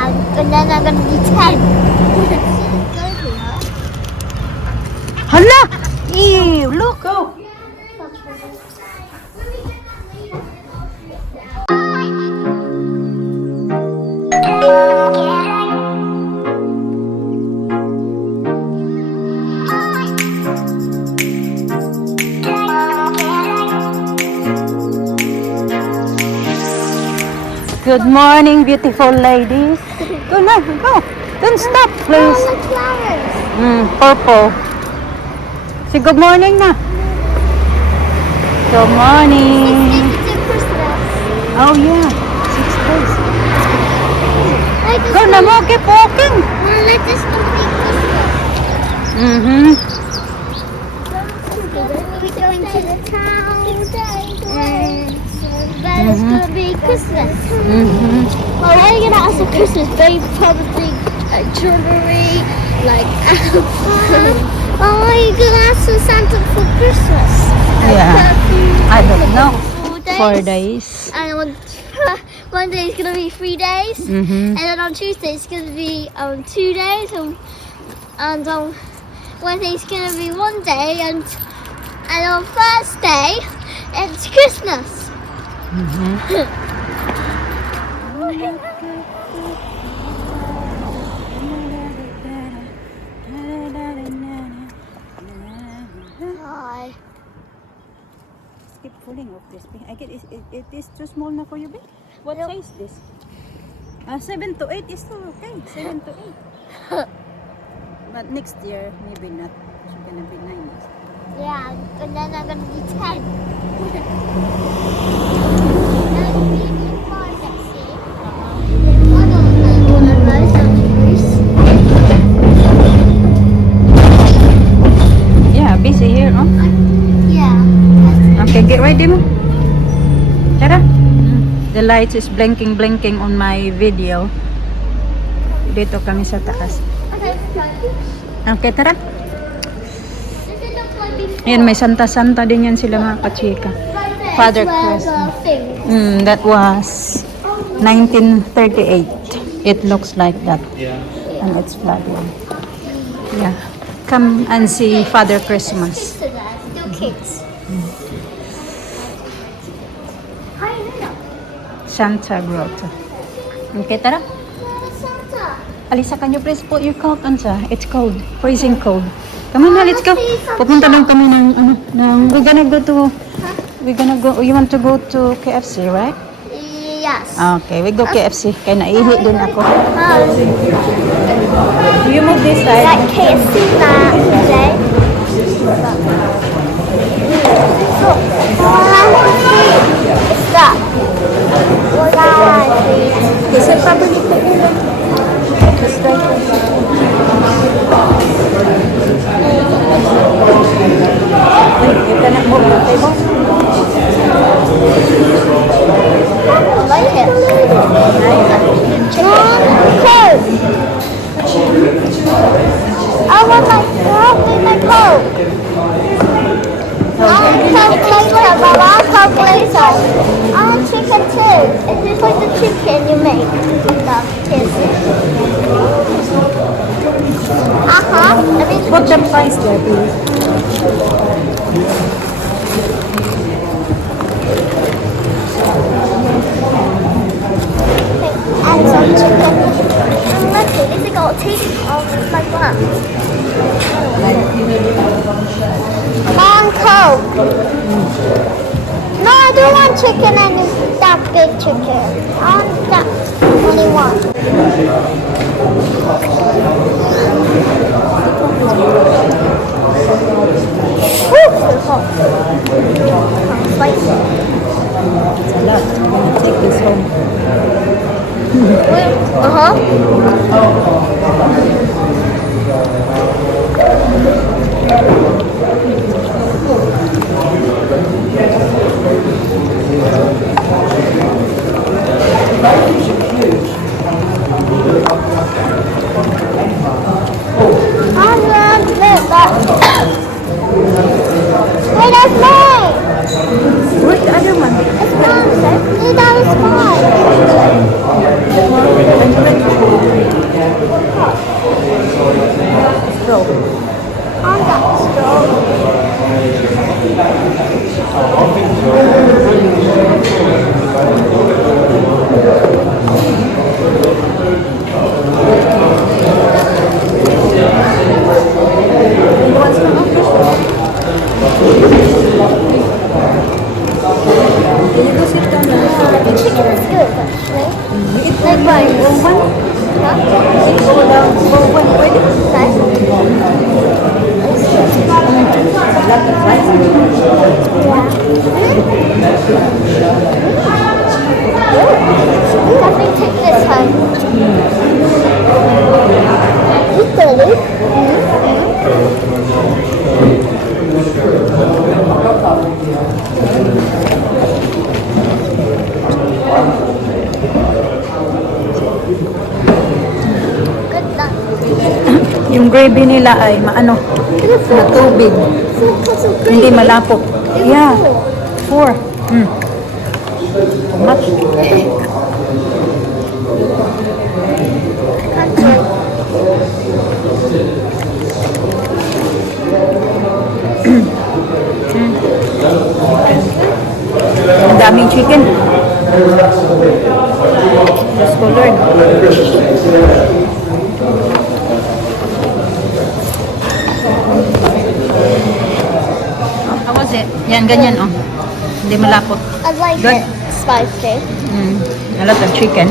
Yeah, and then I'm gonna be 10. Hala! Ew, look! Go! Good morning, beautiful ladies. Go na, go. Don't stop, please. Oh, look, flowers. Purple. Say good morning na. Good morning. It's Christmas. Oh yeah, 6 days. Like Go na mo, keep walking. Let this complete Christmas. We're going to the town. And then it's gonna be Christmas. Well, we're gonna ask for Christmas, very probably jewelry, like oh, you gonna ask for Santa for Christmas? Yeah. I don't know. 4 4 days. And one day it's gonna be 3 days, and then on Tuesday it's gonna be 2 days, and on Wednesday it's gonna be 1 day, and on Thursday it's Christmas. Hi. Keep pulling off this. I get it is too small na for you, babe. What size this? 7 to 8 is still okay. 7 to 8. But next year maybe not. It's gonna be 9. Yeah, and then I'm gonna be 10. Yeah, busy here, oh. Yeah. Okay, get ready mo. Tara. The lights is blinking on my video. Dito kami sa taas. Okay, tara. Ayan, may Santa din yan sila mga kachika. Father Christmas. That was 1938. It looks like that. And it's flooded. Yeah. Come and see Father Christmas. Still kids. Santa Grotto. Okay, tara. Santa. Alisa, can you please put your coat on, sir? It's cold. Freezing cold. Come on, let's go. Pupunta lang kami ng we're gonna go, you want to go to KFC, right? Yes. Okay, we go KFC. Kaya naihi din ako. You move this side. Like KFC that day. It's that. Is it probably you cannot move the table. I like it. Coke. I want my Coke. I want Coke later, but I want Coke later. I want chicken too. Is this like the chicken you make? Put the price there, please. And some chicken. And look, this is got a taste of like that. One Coke. No, I don't want chicken and that big chicken. I want that only one. Woo! It's hot. Spicy. It's a lot. I'm gonna take this home. Wait, that's mine! Where's the other one? It's mine. That is mine. Like mine. Definitely take this home. It's good. Good luck. Yung gravy nila ay maano, na tubig. Hindi malapot. Yeah. 4. Much. Ang daming chicken. Diyos ko, Lord. How was it? Yan, ganyan, oh. Hindi malapot. I like Good. it spicy. A lot of chicken.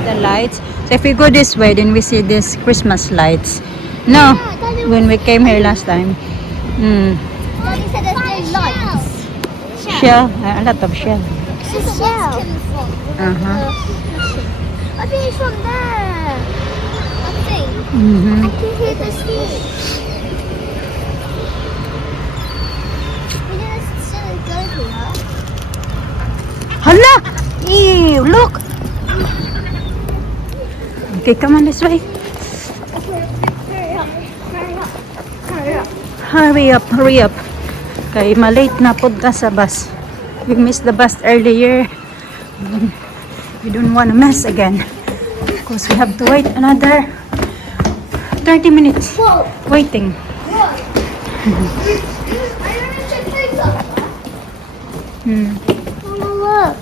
The lights. So if we go this way, then we see this Christmas lights. No, when we came here last time. Daddy said there's no lights. Shell, a lot of shell. It's a shell. I think it's from there. I think. I can hear the sea. We didn't necessarily go here. Hala! Ew, look! Okay, come on this way. Okay, hurry up. Hurry up. Hurry up. Hurry up, hurry up. Kay malate na punta sa bus. We missed the bus earlier. We don't want to mess again. Because we have to wait another 30 minutes Whoa. waiting. Whoa. I don't know check things up. Oh, look.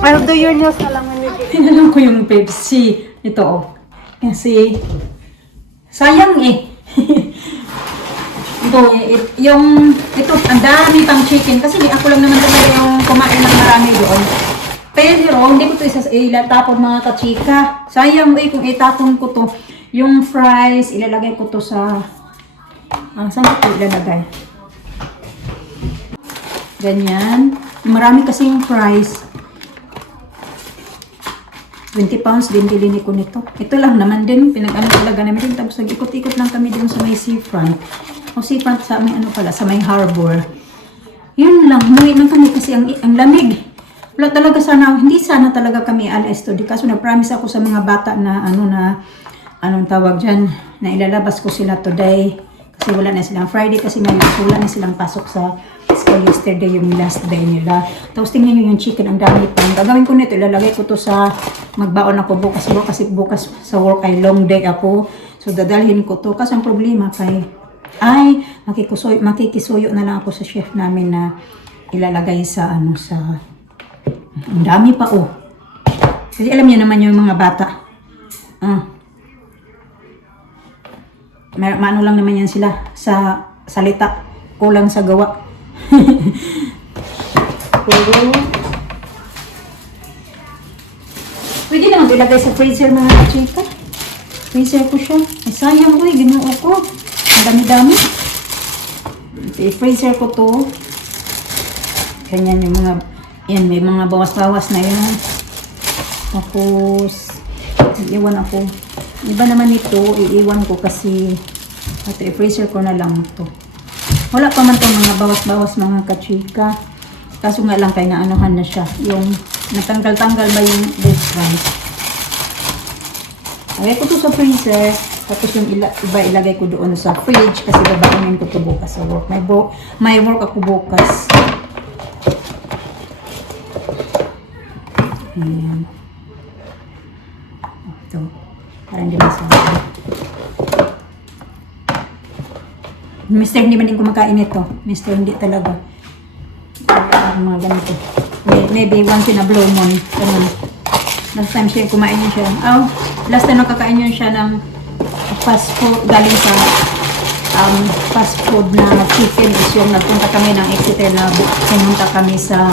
I'll do your nails na lang when we get. Tinanong ko yung Pepsi. Ito, oh. Kasi, sayang eh. Ito, ang dami pang chicken. Kasi ako lang naman talaga yung kumain ng marami doon. Pero, hindi ko ito ilatapon mga kachika. Sayang eh, kung itapon ko to. Yung fries, ilalagay ko to sa... saan ko ito ilalagay? Ganyan. Marami kasi yung fries. 20 pounds din bilhin ko nito. Ito lang naman din, pinag-ano talaga namin din. Tapos nag-ikot-ikot lang kami din sa may seafront. O seafront sa may ano pala, sa may harbor. Yun lang, umuwi lang kami kasi ang lamig. Wala talaga sana, hindi sana talaga kami alas to. Kaso nag-promise ako sa mga bata na anong tawag dyan, na ilalabas ko sila today. Kasi wala na silang Friday kasi ngayon, so wala na silang pasok sa school yesterday, yung last day nila. Tapos tingnan nyo yung chicken, ang dami pa. Gagawin ko nito, ilalagay ko to sa magbaon ako bukas kasi bukas sa work ay long day ako. So dadalhin ko to. Kasi ang problema ay makikisuyo na lang ako sa chef namin na ilalagay sa ang dami pa oh. Kasi alam niyo naman yung mga bata. Maano lang naman yan sila sa salita, kulang sa gawa. Pero pwede naman ilagay sa freezer mga chika. Freezer ko siya. Ay sayang ko ginuo ko. Dami-dami. I-freezer ko to. Ganyan yung mga yan, may mga bawas-bawas na yan. Tapos iiwan ako. Iba naman ito, iiwan ko kasi ito, i-freezer ko na lang ito. Wala pa man itong mga bawas-bawas mga kachika. Kaso nga lang kay naanohan na siya. Yung natanggal-tanggal ba yung this rice. Lagay ko ito sa freezer. Tapos yung iba ilagay ko doon sa fridge kasi babaunin ko ito bukas sa work. May work ako bukas. Ayan. Ito. Para hindi masabi. Mister hindi man din kumakain ito. Mister hindi talaga. Mga ganito. Maybe once in a blue moon. Ganun. Last time siya kumain niya siya. Last time nakakain niya siya ng fast food galing sa fast food na chicken is yung nagpunta kami ng Exeter na pumunta kami sa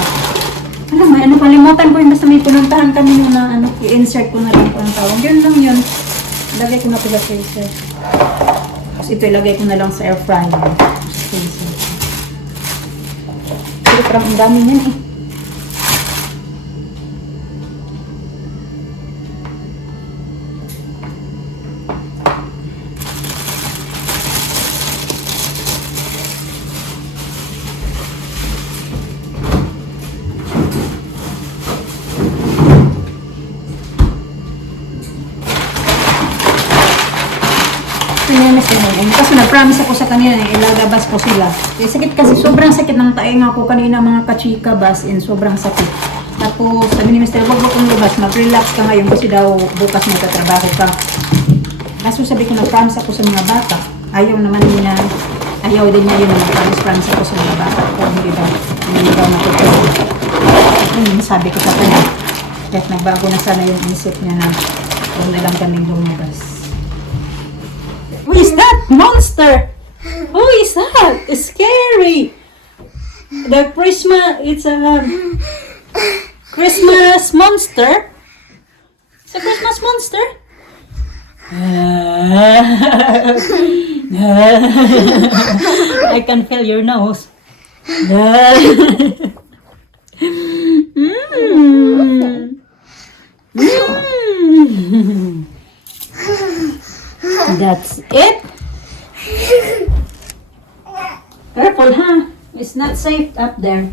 kalimutan ko yung basta may pinuntahan kami nung na i-insert ko na lang kung ang tawag. Yun lang yun. Lagay ko na pala sa freezer. Tapos ito ilagay ko na lang sa air fryer. Pero parang ang dami yan eh. Kasi na-promise ako sa kanila na ilalabas ko sila. Sakit kasi, sobrang sakit ng tainga ko kanina mga kachika bas in sobrang sakit. Tapos sabi ni Mr. Wag kong labas, mag-relax ka ngayon kasi daw bukas magtatrabaho ka. Kaso sabi ko na-promise ako sa mga bata. Ayaw naman niya, ayaw din niya yun na mag-promise ako sa mga bata. Kung hindi daw matutulog. Sabi ko sa kanya, kahit nagbago na sana yung isip niya na huwag na lang kaming lumabas. Who is that monster? Who is that? It's scary. The Christmas, it's a Christmas monster. It's a Christmas monster. I can feel your nose. That's it. Careful ha. It's not safe up there.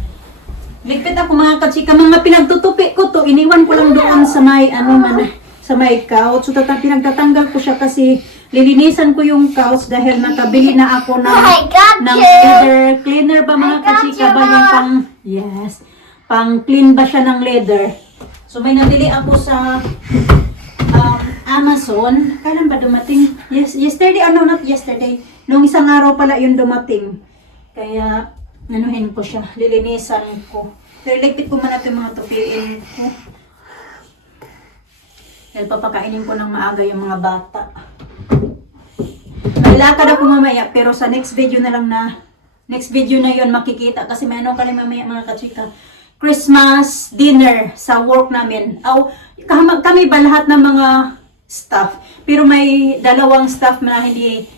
Ligpit ako mga kachika. Mga pinagtutupi ko to. Iniwan ko lang doon sa may sa may couch. So pinagtatanggal ko siya kasi lilinisan ko yung couch dahil nakabili na ako ng leather cleaner ba mga kachika ba yung pang clean ba siya ng leather. So may nabili ako sa Amazon. Kailan ba dumating? Yesterday, not yesterday. Nung isang araw pala yung dumating. Kaya, anuhin ko siya. Lilinisan ko. Pero ligpit ko muna yung mga tupiin ko. Dahil papakainin ko ng maaga yung mga bata. Maglakad ako mamaya, pero sa next video na yun makikita. Kasi may ano ka mamaya mga kachika. Christmas dinner sa work namin. Kami ba lahat ng mga staff? Pero may dalawang staff na hindi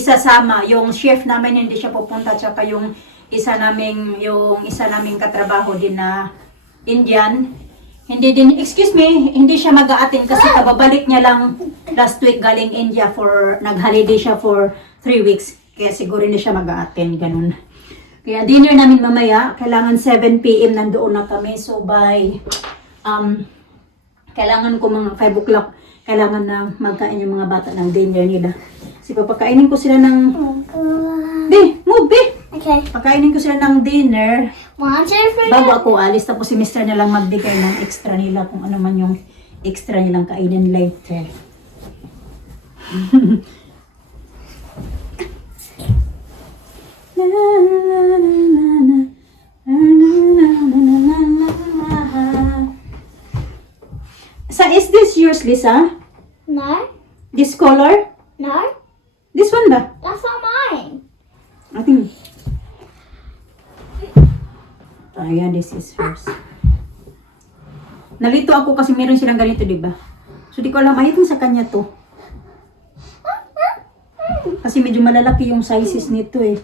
sasama. Yung chef namin hindi siya pupunta, tsaka yung isa naming katrabaho din na Indian. Hindi siya mag-a-attend kasi kababalik niya lang last week galing India nag-holiday siya for 3 weeks. Kaya siguro hindi siya mag-a-attend, ganun. Kaya dinner namin mamaya, kailangan 7 PM nandoon na kami. So by, kailangan ko mga 5 o'clock, kailangan na magkain yung mga bata ng dinner nila. Kasi papakainin ko sila ng, Okay. Pakainin ko sila ng dinner. 1, 2, 3. Bago ako alis, tapos si Mr. na lang magbigay ng extra nila kung ano man yung extra nilang kainin later. So, is this yours, Lisa? No. This color? No. This one ba? That's not mine. I think. Yeah, this is hers. Nalito ako kasi meron silang ganito, di ba? So, di ko alam, itong sa kanya to. Kasi medyo malalaki yung sizes nito eh.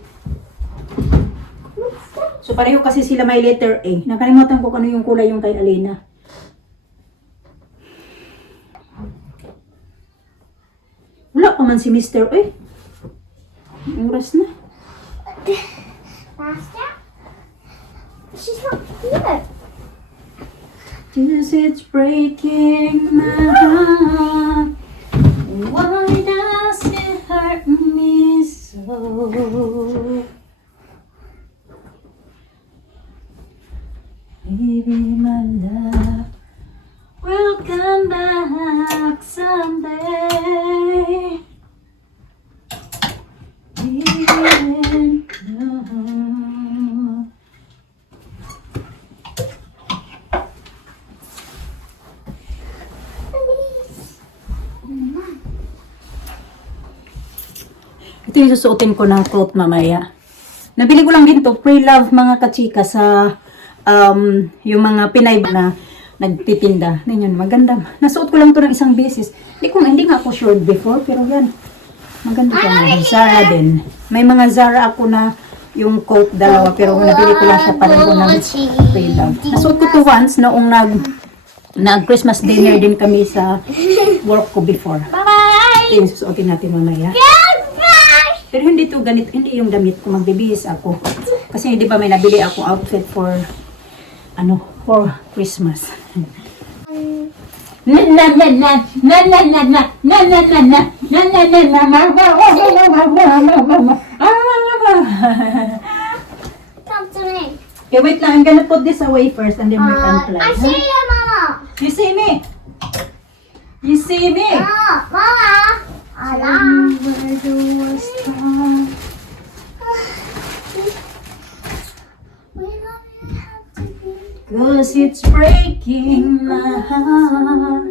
So, pareho kasi sila may letter A. Nakalimutan ko kung ano yung kulay yung kay Alina. Wala pa man si Mr. Eh. Oras na. Master? She's not here. Just it's breaking my heart. Why does it hurt me so? Baby, my love will come back someday. Baby, Ito yung susuotin ko na cloth mamaya. Nabili ko lang din to, pre-love mga kachika sa yung mga Pinay na nagtitinda. Ganyan, maganda. Nasuot ko lang to ng isang beses. Hindi nga ako sure before, pero yan. Maganda siya. Zara din. May mga Zara ako na yung coat dalawa, pero nabili ko lang siya pareho ng pre-love. Nasuot ko to once noong nag-Christmas dinner din kami sa work ko before. Bye! Ito yung susuotin natin mamaya. Goodbye! Pero hindi to ganit, hindi yung damit ko, magbibihis ako. Kasi di ba may nabili ako outfit for for Christmas. Come to me. Okay, wait lang. I'm gonna put this away first and then we can play. I see you, Mama. You see me? You see me? Mama. Alarm. Cause it's breaking my heart.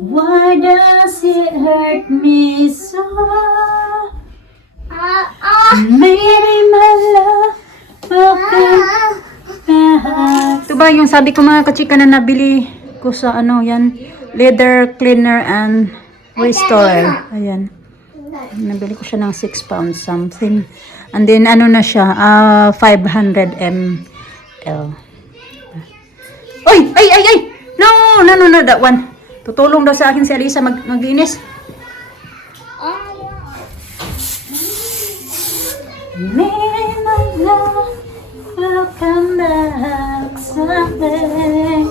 Why does it hurt me so? Maybe my love will come back. Ito ba yung sabi ko mga kachika na nabili ko sa yan? Leather cleaner and restorer. Ayan. Nabili ko siya ng 6 pounds something. And then na siya, 500 ml. Oy! Ay! No, that one. Tutulong daw sa akin si Alisa maglinis. Maybe my love will come back someday.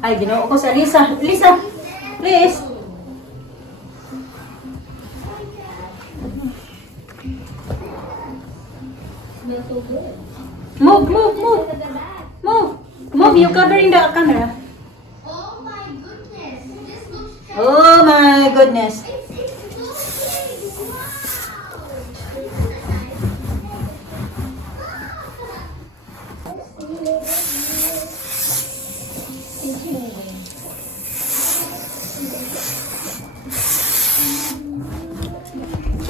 Ay, ginoo ko sa Lisa. Lisa, please. Move. You're covering the camera. Oh my goodness. This looks Oh my goodness.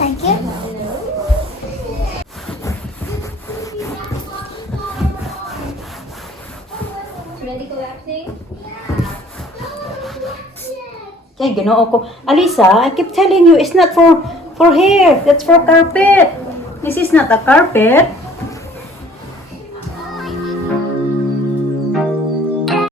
Thank you. Ready collapsing? Kaya ginoo ko. Alisa, I keep telling you, it's not for hair. That's for carpet. This is not a carpet.